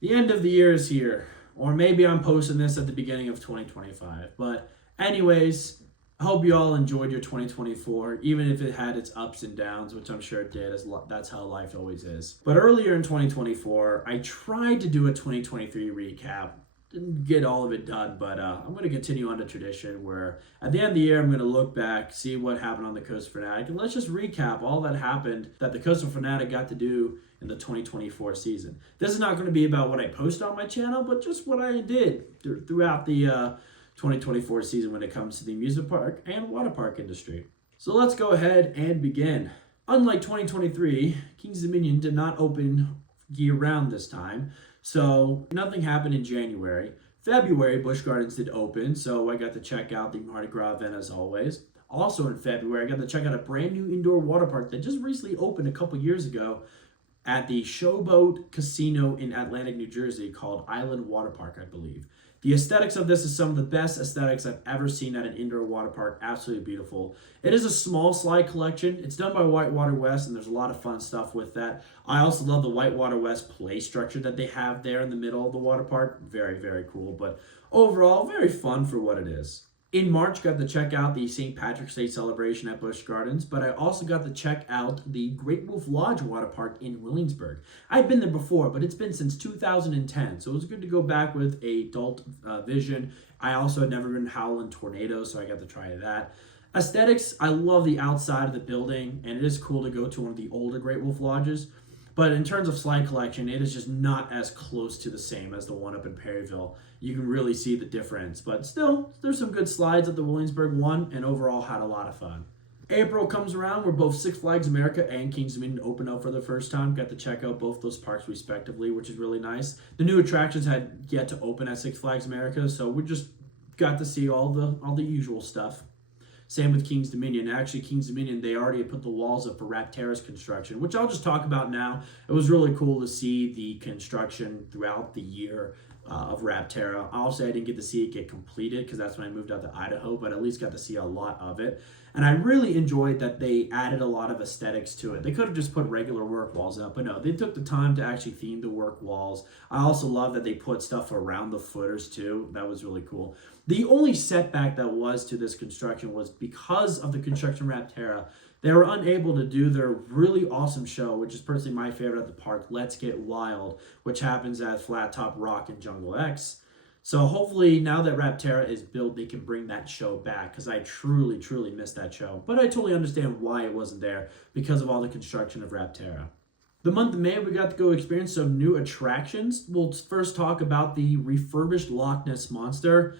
The end of the year is here, or maybe I'm posting this at the beginning of 2025. But, anyways, I hope you all enjoyed your 2024, even if it had its ups and downs, which I'm sure it did, as that's how life always is. But earlier in 2024, I tried to do a 2023 recap. Didn't get all of it done, but I'm going to continue on the tradition where at the end of the year, I'm going to look back, see what happened on the Coast Fanatic, and let's just recap all that happened that the Coastal Fanatic got to do in the 2024 season. This is not going to be about what I post on my channel, but just what I did throughout the 2024 season when it comes to the amusement park and water park industry. So let's go ahead and begin. Unlike 2023, King's Dominion did not open year-round this time, so nothing happened in January. February, Busch Gardens did open, so I got to check out the Mardi Gras event as always. Also in February, I got to check out a brand new indoor water park that just recently opened a couple years ago at the Showboat Casino in Atlantic, New Jersey, called Island Water Park, I believe. The aesthetics of this is some of the best aesthetics I've ever seen at an indoor water park. Absolutely beautiful. It is a small slide collection. It's done by Whitewater West, and there's a lot of fun stuff with that. I also love the Whitewater West play structure that they have there in the middle of the water park. Very, very cool. But overall, very fun for what it is. In March, got to check out the St. Patrick's Day celebration at Busch Gardens, but I also got to check out the Great Wolf Lodge Water Park in Williamsburg. I'd been there before, but it's been since 2010, so it was good to go back with a adult vision. I also had never been Howlin' Tornado, so I got to try that. Aesthetics, I love the outside of the building, and it is cool to go to one of the older Great Wolf Lodges. But in terms of slide collection, it is just not as close to the same as the one up in Perryville. You can really see the difference. But still, there's some good slides at the Williamsburg one, and overall had a lot of fun. April comes around where both Six Flags America and Kings Dominion open up for the first time. Got to check out both those parks respectively, which is really nice. The new attractions had yet to open at Six Flags America, so we just got to see all the usual stuff. Same with King's Dominion. Actually, King's Dominion, they already put the walls up for Rapterra's construction, which I'll just talk about now. It was really cool to see the construction throughout the year of Rapterra. Also, I didn't get to see it get completed because that's when I moved out to Idaho, but at least got to see a lot of it. And I really enjoyed that they added a lot of aesthetics to it. They could have just put regular work walls up, but no, they took the time to actually theme the work walls. I also love that they put stuff around the footers too. That was really cool. The only setback that was to this construction was because of the construction Rapterra, they were unable to do their really awesome show, which is personally my favorite at the park, Let's Get Wild, which happens at Flat Top Rock and Jungle X. So hopefully now that Rapterra is built, they can bring that show back because I truly, truly missed that show. But I totally understand why it wasn't there because of all the construction of Rapterra. The month of May, we got to go experience some new attractions. We'll first talk about the refurbished Loch Ness Monster.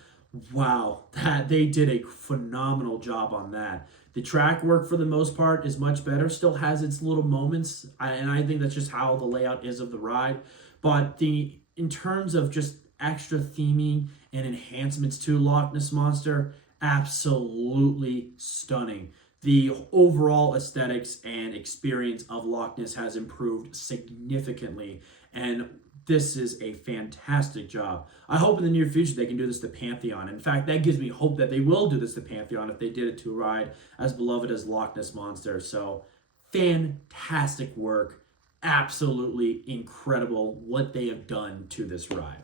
Wow, they did a phenomenal job on that. The track work, for the most part, is much better. Still has its little moments, and I think that's just how the layout is of the ride. But in terms of just extra theming and enhancements to Loch Ness Monster, absolutely stunning. The overall aesthetics and experience of Loch Ness has improved significantly, and this is a fantastic job. I hope in the near future they can do this to Pantheon. In fact, that gives me hope that they will do this to Pantheon if they did it to a ride as beloved as Loch Ness Monster. So, fantastic work. Absolutely incredible what they have done to this ride.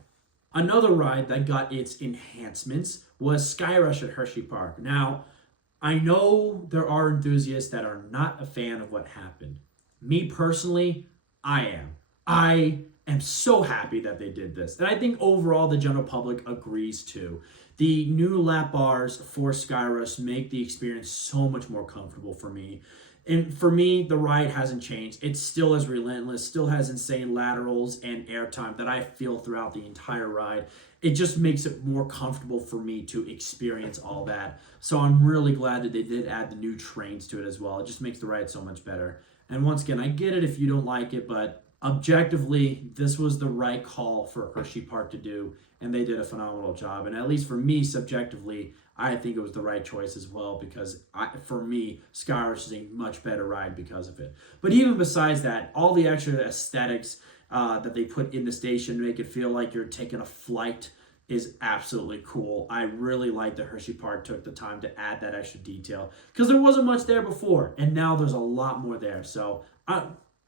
Another ride that got its enhancements was Sky Rush at Hershey Park. Now, I know there are enthusiasts that are not a fan of what happened. Me personally, I am. I am so happy that they did this. And I think overall the general public agrees too. The new lap bars for Sky Rush make the experience so much more comfortable for me. And for me, the ride hasn't changed. It's still as relentless, still has insane laterals and airtime that I feel throughout the entire ride. It just makes it more comfortable for me to experience all that. So I'm really glad that they did add the new trains to it as well. It just makes the ride so much better. And once again, I get it if you don't like it, but objectively, this was the right call for Hershey Park to do, and they did a phenomenal job. And at least for me, subjectively, I think it was the right choice as well because for me, Sky Rush is a much better ride because of it. But even besides that, all the extra aesthetics that they put in the station make it feel like you're taking a flight is absolutely cool. I really like that Hershey Park took the time to add that extra detail because there wasn't much there before, and now there's a lot more there. So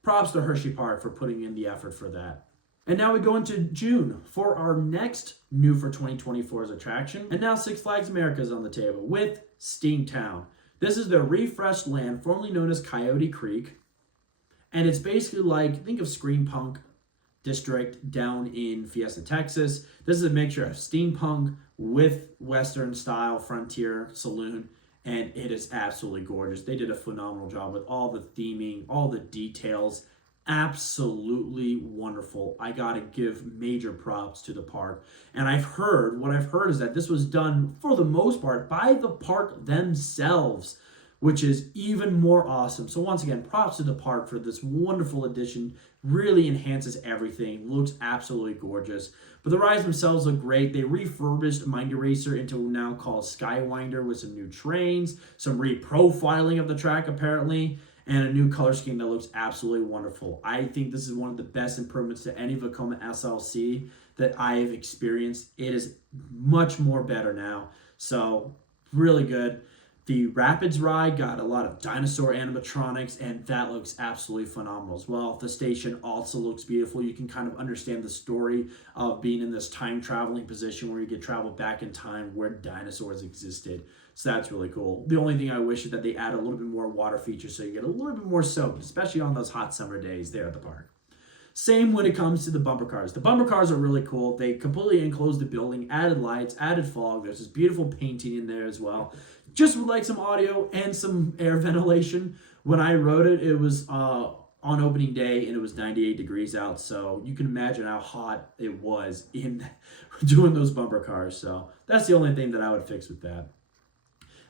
props to Hershey Park for putting in the effort for that. And now we go into June for our next new for 2024's attraction. And now Six Flags America is on the table with Steamtown. This is the refreshed land formerly known as Coyote Creek. And it's basically like, think of Scream Punk District down in Fiesta, Texas. This is a mixture of steampunk with Western style frontier saloon. And it is absolutely gorgeous. They did a phenomenal job with all the theming, all the details. Absolutely wonderful. I gotta give major props to the park. And what I've heard is that this was done for the most part by the park themselves, which is even more awesome. So once again, props to the park for this wonderful addition. Really enhances everything. Looks absolutely gorgeous. But the rides themselves look great. They refurbished Mind Eraser into now called Skywinder with some new trains, some reprofiling of the track apparently, and a new color scheme that looks absolutely wonderful. I think this is one of the best improvements to any Vekoma SLC that I've experienced. It is much more better now. So really good. The Rapids ride got a lot of dinosaur animatronics, and that looks absolutely phenomenal as well. The station also looks beautiful. You can kind of understand the story of being in this time traveling position where you get traveled back in time where dinosaurs existed. So that's really cool. The only thing I wish is that they add a little bit more water features so you get a little bit more soaked, especially on those hot summer days there at the park. Same when it comes to the bumper cars. The bumper cars are really cool. They completely enclosed the building, added lights, added fog. There's this beautiful painting in there as well. Just would like some audio and some air ventilation. When I rode it, it was on opening day and it was 98 degrees out. So you can imagine how hot it was in doing those bumper cars. So that's the only thing that I would fix with that.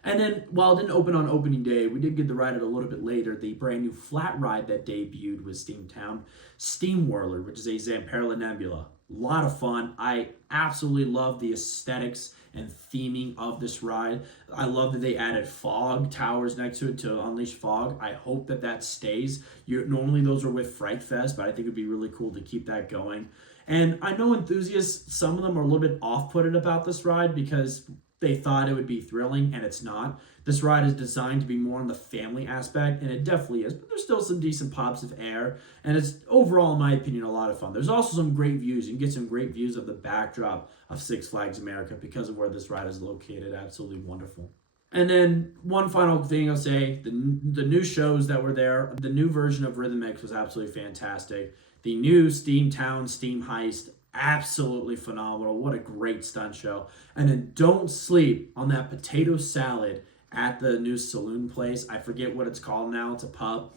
And then, while it didn't open on opening day, we did get to ride it a little bit later. The brand new flat ride that debuted was Steamtown Steam Whirler, which is a Zamperla Nebula. A lot of fun. I absolutely love the aesthetics and theming of this ride. I love that they added fog towers next to it to unleash fog. I hope that that stays. Normally those are with Fright Fest, but I think it'd be really cool to keep that going. And I know enthusiasts, some of them are a little bit off-putted about this ride because they thought it would be thrilling, and it's not. This ride is designed to be more on the family aspect, and it definitely is, but there's still some decent pops of air, and it's overall, in my opinion, a lot of fun. There's also some great views. You can get some great views of the backdrop of Six Flags America because of where this ride is located. Absolutely wonderful. And then one final thing I'll say, the new shows that were there, the new version of Rhythm X was absolutely fantastic. The new Steamtown Steam Heist, absolutely phenomenal. What a great stunt show. And then don't sleep on that potato salad at the new saloon place. I forget what it's called now. It's a pub,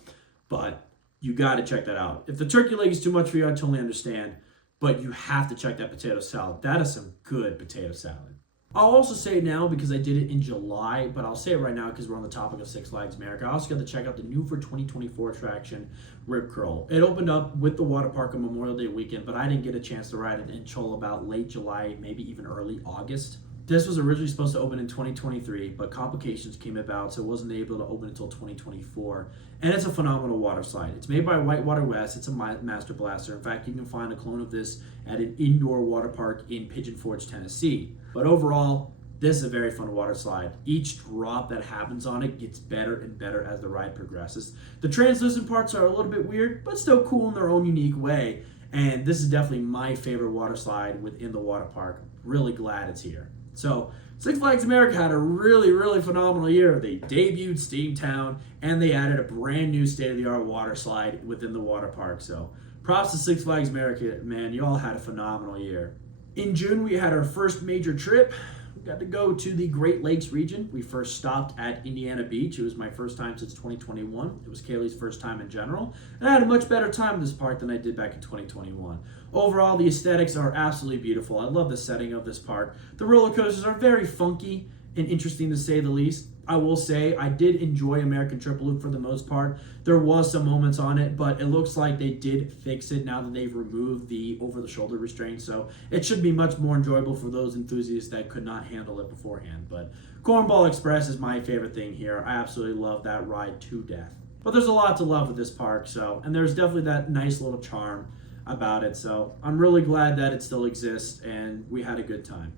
but you got to check that out. If the turkey leg is too much for you, I totally understand, but you have to check that potato salad. That is some good potato salad. I'll also say it now because I did it in July, but I'll say it right now because we're on the topic of Six Flags America. I also got to check out the new for 2024 attraction, Rip Curl. It opened up with the water park on Memorial Day weekend, but I didn't get a chance to ride it until about late July, maybe even early August. This was originally supposed to open in 2023, but complications came about, so it wasn't able to open until 2024. And it's a phenomenal water slide. It's made by Whitewater West. It's a Master Blaster. In fact, you can find a clone of this at an indoor water park in Pigeon Forge, Tennessee. But overall, this is a very fun water slide. Each drop that happens on it gets better and better as the ride progresses. The translucent parts are a little bit weird, but still cool in their own unique way. And this is definitely my favorite water slide within the water park. Really glad it's here. So Six Flags America had a really, really phenomenal year. They debuted Steamtown, and they added a brand new state-of-the-art water slide within the water park. So props to Six Flags America, man. You all had a phenomenal year. In June, we had our first major trip. We got to go to the Great Lakes region. We first stopped at Indiana Beach. It was my first time since 2021. It was Kaylee's first time in general. And I had a much better time in this park than I did back in 2021. Overall, the aesthetics are absolutely beautiful. I love the setting of this park. The roller coasters are very funky and interesting to say the least. I will say I did enjoy American Triple Loop for the most part. There was some moments on it, but it looks like they did fix it now that they've removed the over-the-shoulder restraint. So it should be much more enjoyable for those enthusiasts that could not handle it beforehand. But Cornball Express is my favorite thing here. I absolutely love that ride to death. But there's a lot to love with this park, and there's definitely that nice little charm about it. So I'm really glad that it still exists, and we had a good time.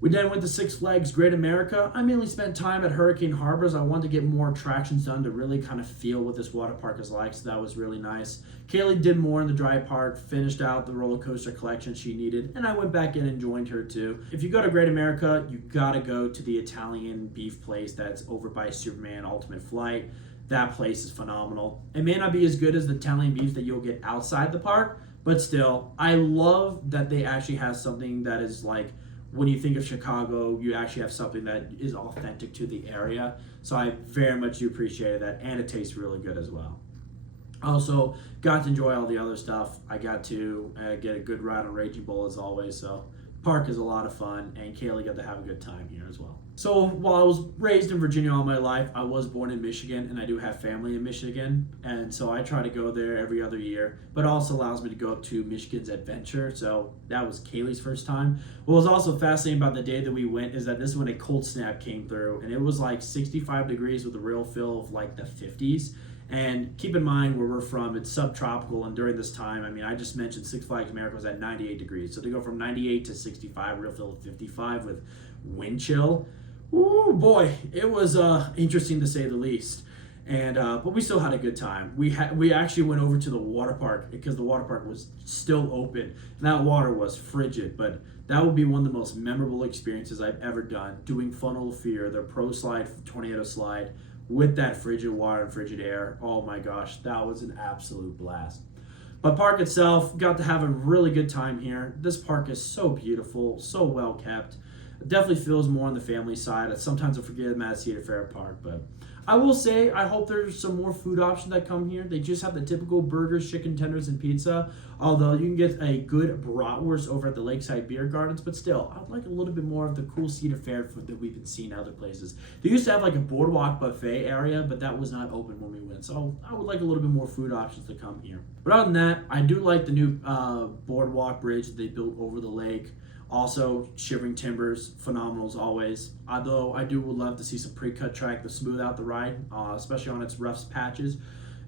We then went to Six Flags Great America. I mainly spent time at Hurricane Harbors. I wanted to get more attractions done to really kind of feel what this water park is like, so that was really nice. Kaylee did more in the dry park, finished out the roller coaster collection she needed, and I went back in and joined her too. If you go to Great America, you gotta go to the Italian beef place that's over by Superman Ultimate Flight. That place is phenomenal. It may not be as good as the Italian beef that you'll get outside the park, but still, I love that they actually have something that is like, when you think of Chicago, you actually have something that is authentic to the area. So I very much do appreciate that, and it tastes really good as well. I also got to enjoy all the other stuff. I got to get a good ride on Raging Bull as always, so park is a lot of fun, and Kaylee got to have a good time here as well. So while I was raised in Virginia all my life, I was born in Michigan, and I do have family in Michigan, and so I try to go there every other year, but it also allows me to go up to Michigan's Adventure, so that was Kaylee's first time. What was also fascinating about the day that we went is that this is when a cold snap came through, and it was like 65 degrees with a real feel of like the 50s. And keep in mind where we're from, it's subtropical, and during this time, I mean, I just mentioned Six Flags America was at 98 degrees. So to go from 98 to 65, real feel of 55 with wind chill, ooh boy, it was interesting to say the least. And but we still had a good time. We actually went over to the water park because the water park was still open, and that water was frigid. But that would be one of the most memorable experiences I've ever done. Doing Funnel of Fear, the Pro Slide, Tornado Slide, with that frigid water and frigid air. Oh my gosh, that was an absolute blast. But park itself, got to have a really good time here. This park is so beautiful, so well kept. It definitely feels more on the family side. Sometimes I forget I'm at Cedar Fair Park, but I will say I hope there's some more food options that come here. They just have the typical burgers, chicken tenders, and pizza. Although you can get a good bratwurst over at the Lakeside Beer Gardens, but still, I'd like a little bit more of the cool Cedar Fair food that we've been seeing other places. They used to have like a boardwalk buffet area, but that was not open when we went. So I would like a little bit more food options to come here. But other than that, I do like the new boardwalk bridge that they built over the lake. Also, Shivering Timbers, phenomenal as always. Although I would love to see some pre-cut track to smooth out the ride, especially on its rough patches.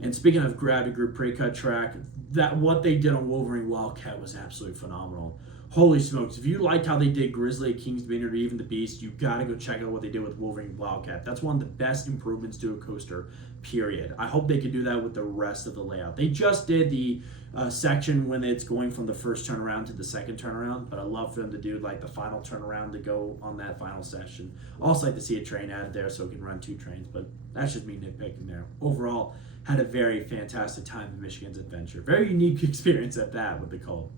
And speaking of Gravity Group pre-cut track, that what they did on Wolverine Wildcat was absolutely phenomenal. Holy smokes, if you liked how they did Grizzly, King's Vineyard, or even the Beast, you gotta go check out what they did with Wolverine Wildcat. That's one of the best improvements to a coaster, period. I hope they could do that with the rest of the layout. They just did the section when it's going from the first turnaround to the second turnaround, but I love for them to do like the final turnaround to go on that final section. Also like to see a train added there so it can run 2 trains, but that's just me nitpicking there. Overall, had a very fantastic time in Michigan's Adventure. Very unique experience at that with the cold.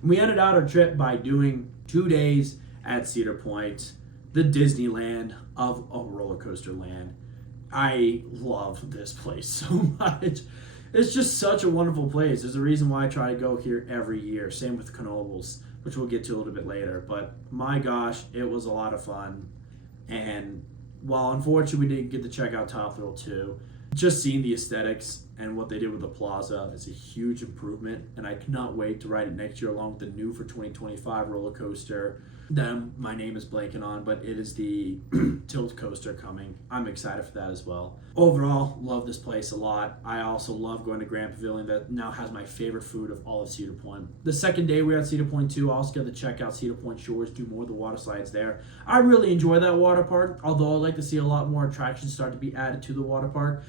And we ended out our trip by doing 2 days at Cedar Point, the Disneyland of a roller coaster land. I love this place so much. It's just such a wonderful place. There's a reason why I try to go here every year. Same with Knoebels, which we'll get to a little bit later. But my gosh, it was a lot of fun. And while unfortunately we didn't get to check out Top Thrill 2, just seeing the aesthetics and what they did with the plaza is a huge improvement. And I cannot wait to ride it next year along with the new for 2025 roller coaster that my name is blanking on, but it is the Tilt Coaster coming. I'm excited for that as well. Overall, love this place a lot. I also love going to Grand Pavilion that now has my favorite food of all of Cedar Point. The second day we were at Cedar Point 2, I also got to check out Cedar Point Shores, do more of the water slides there. I really enjoy that water park, although I'd like to see a lot more attractions start to be added to the water park.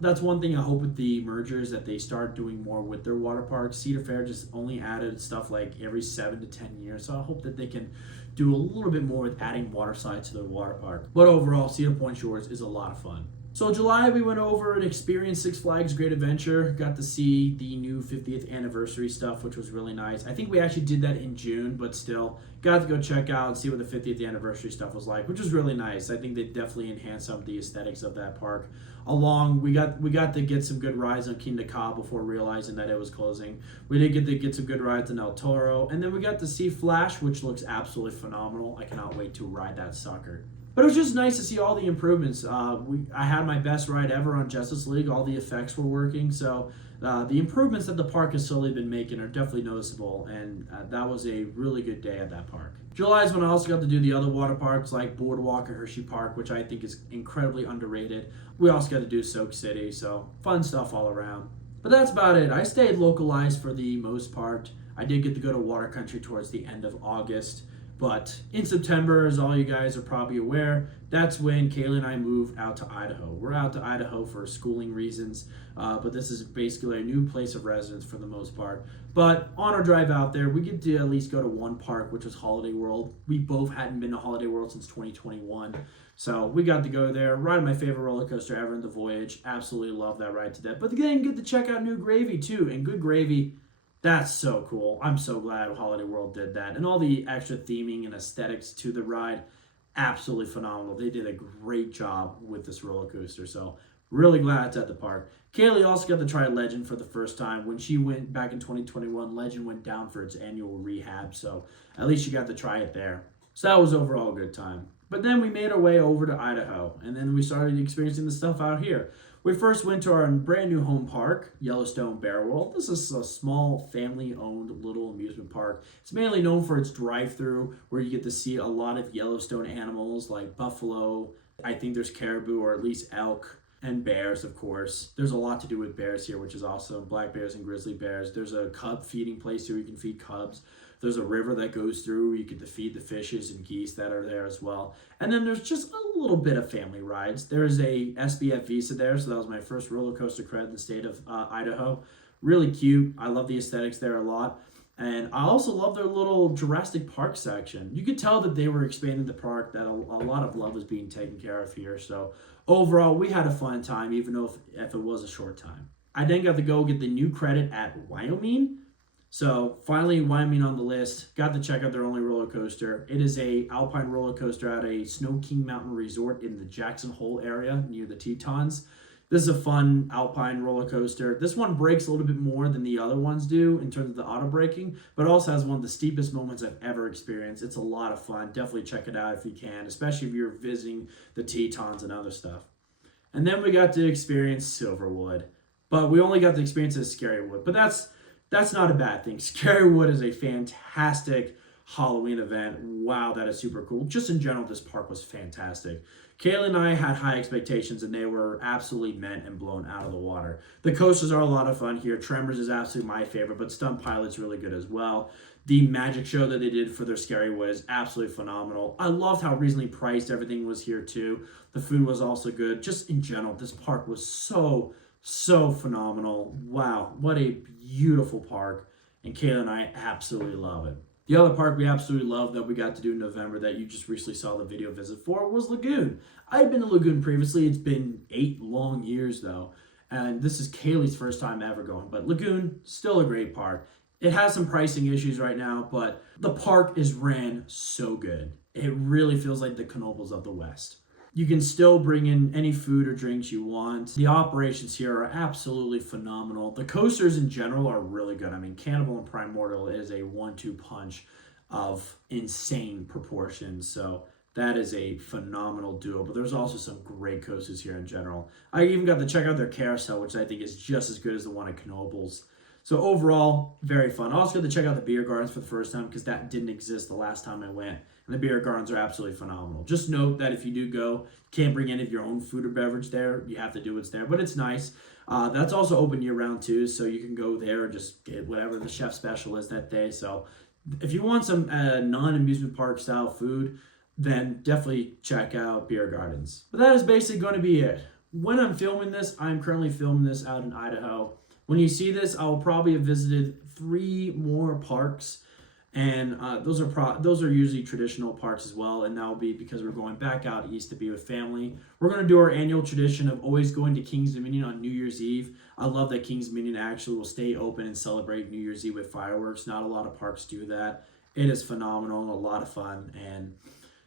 That's one thing I hope with the mergers, that they start doing more with their water parks. Cedar Fair just only added stuff like every 7 to 10 years, so I hope that they can do a little bit more with adding water slides to their water park. But overall, Cedar Point Shores is a lot of fun. So July, we went over and experienced Six Flags Great Adventure. Got to see the new 50th anniversary stuff, which was really nice. I think we actually did that in June, but still got to go check out and see what the 50th anniversary stuff was like, which was really nice. I think they definitely enhanced some of the aesthetics of that park. We got to get some good rides on Kingda Ka before realizing that it was closing. We did get to get some good rides in El Toro, and then we got to see Flash, which looks absolutely phenomenal. I cannot wait to ride that sucker. But it was just nice to see all the improvements. I had my best ride ever on Justice League. All the effects were working, so the improvements that the park has slowly been making are definitely noticeable, and that was a really good day at that park. July is when I also got to do the other water parks like Boardwalk or Hershey Park, which I think is incredibly underrated. We also got to do Soak City, so fun stuff all around. But that's about it. I stayed localized for the most part. I did get to go to Water Country towards the end of August. But in September, as all you guys are probably aware, that's when Kayla and I moved out to Idaho. We're out to Idaho for schooling reasons, but this is basically a new place of residence for the most part. But on our drive out there, we get to at least go to one park, which was Holiday World. We both hadn't been to Holiday World since 2021. So we got to go there, ride my favorite roller coaster ever in the Voyage. Absolutely love that ride to death. But again, get to check out New Gravy too. And Good Gravy, that's so cool. I'm so glad Holiday World did that. And all the extra theming and aesthetics to the ride, absolutely phenomenal. They did a great job with this roller coaster. So really glad it's at the park. Kaylee also got to try Legend for the first time. When she went back in 2021, Legend went down for its annual rehab. So at least she got to try it there. So that was overall a good time. But then we made our way over to Idaho. And then we started experiencing the stuff out here. We first went to our brand new home park, Yellowstone Bear World. This is a small family-owned little amusement park. It's mainly known for its drive-through, where you get to see a lot of Yellowstone animals like buffalo. I think there's caribou, or at least elk, and bears, of course. There's a lot to do with bears here, which is awesome. Black bears and grizzly bears. There's a cub feeding place here where you can feed cubs. There's a river that goes through where you get to feed the fishes and geese that are there as well. And then there's just a little bit of family rides. There's a SBF Visa there, so that was my first roller coaster credit in the state of Idaho. Really cute. I love the aesthetics there a lot. And I also love their little Jurassic Park section. You could tell that they were expanding the park, that a lot of love was being taken care of here. So overall, we had a fun time, even though if it was a short time. I then got to go get the new credit at Wyoming. So finally, Wyoming on the list. Got to check out their only roller coaster. It is a alpine roller coaster at a Snow King Mountain Resort in the Jackson Hole area near the Tetons. This is a fun alpine roller coaster. This one breaks a little bit more than the other ones do in terms of the auto braking, but also has one of the steepest moments I've ever experienced. It's a lot of fun. Definitely check it out if you can, especially if you're visiting the Tetons and other stuff. And then we got to experience Silverwood, but we only got to experience it as Scarywood. But that's not a bad thing. Scarywood is a fantastic Halloween event. Wow, that is super cool. Just in general, this park was fantastic. Kayla and I had high expectations, and they were absolutely met and blown out of the water. The coasters are a lot of fun here. Tremors is absolutely my favorite, but Stunt Pilot's really good as well. The magic show that they did for their Scarywood is absolutely phenomenal. I loved how reasonably priced everything was here too. The food was also good. Just in general, this park was so phenomenal. Wow, what a beautiful park. And Kayla and I absolutely love it. The other park we absolutely love that we got to do in November that you just recently saw the video visit for was Lagoon. I had been to Lagoon previously. It's been 8 long years though. And this is Kaylee's first time ever going. But Lagoon, still a great park. It has some pricing issues right now, but the park is ran so good. It really feels like the Knoebels of the West. You can still bring in any food or drinks you want. The operations here are absolutely phenomenal. The coasters in general are really good. I mean, Cannibal and Primordial is a 1-2 punch of insane proportions. So that is a phenomenal duo. But there's also some great coasters here in general. I even got to check out their carousel, which I think is just as good as the one at Knoebels. So overall, very fun. I also got to check out the beer gardens for the first time because that didn't exist the last time I went. And the beer gardens are absolutely phenomenal. Just note that if you do go, you can't bring any of your own food or beverage there. You have to do what's there, but it's nice. That's also open year-round too, so you can go there and just get whatever the chef special is that day. So if you want some non-amusement park style food, then definitely check out beer gardens. But that is basically going to be it. When I'm filming this, I'm currently filming this out in Idaho. When you see this, I'll probably have visited 3 more parks, and those are usually traditional parks as well, and that'll be because we're going back out east to be with family. We're going to do our annual tradition of always going to Kings Dominion on New Year's Eve. I love that Kings Dominion actually will stay open and celebrate New Year's Eve with fireworks. Not a lot of parks do that. It is phenomenal, a lot of fun, and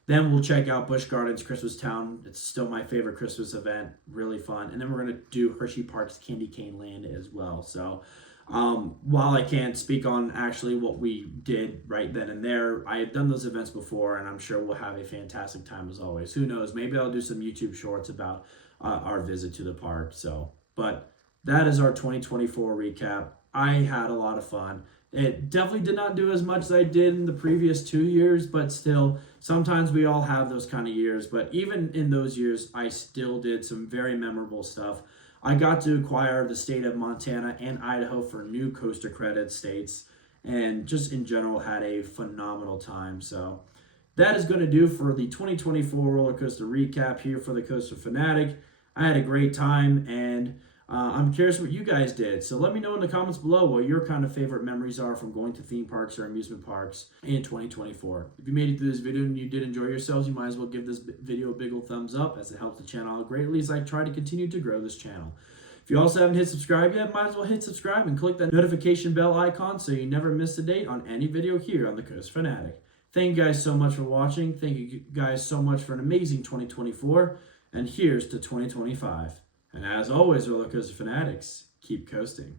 then we'll check out Busch Gardens Christmas Town. It's still my favorite Christmas event. Really fun. And then we're going to do Hershey Park's Candy Cane Land as well. So while I can't speak on actually what we did right then and there, I have done those events before, and I'm sure we'll have a fantastic time as always. Who knows? Maybe I'll do some YouTube shorts about our visit to the park. But that is our 2024 recap. I had a lot of fun. It definitely did not do as much as I did in the previous 2 years, but still, sometimes we all have those kind of years. But even in those years, I still did some very memorable stuff. I got to acquire the state of Montana and Idaho for new coaster credit states, and just in general had a phenomenal time. So that is going to do for the 2024 roller coaster recap here for the Coaster Fanatic. I had a great time, and I'm curious what you guys did. So let me know in the comments below what your kind of favorite memories are from going to theme parks or amusement parks in 2024. If you made it through this video and you did enjoy yourselves, you might as well give this video a big old thumbs up, as it helps the channel out greatly as I try to continue to grow this channel. If you also haven't hit subscribe yet, might as well hit subscribe and click that notification bell icon so you never miss a date on any video here on the Coaster Fanatic. Thank you guys so much for watching. Thank you guys so much for an amazing 2024. And here's to 2025. And as always, roller coaster fanatics, keep coasting.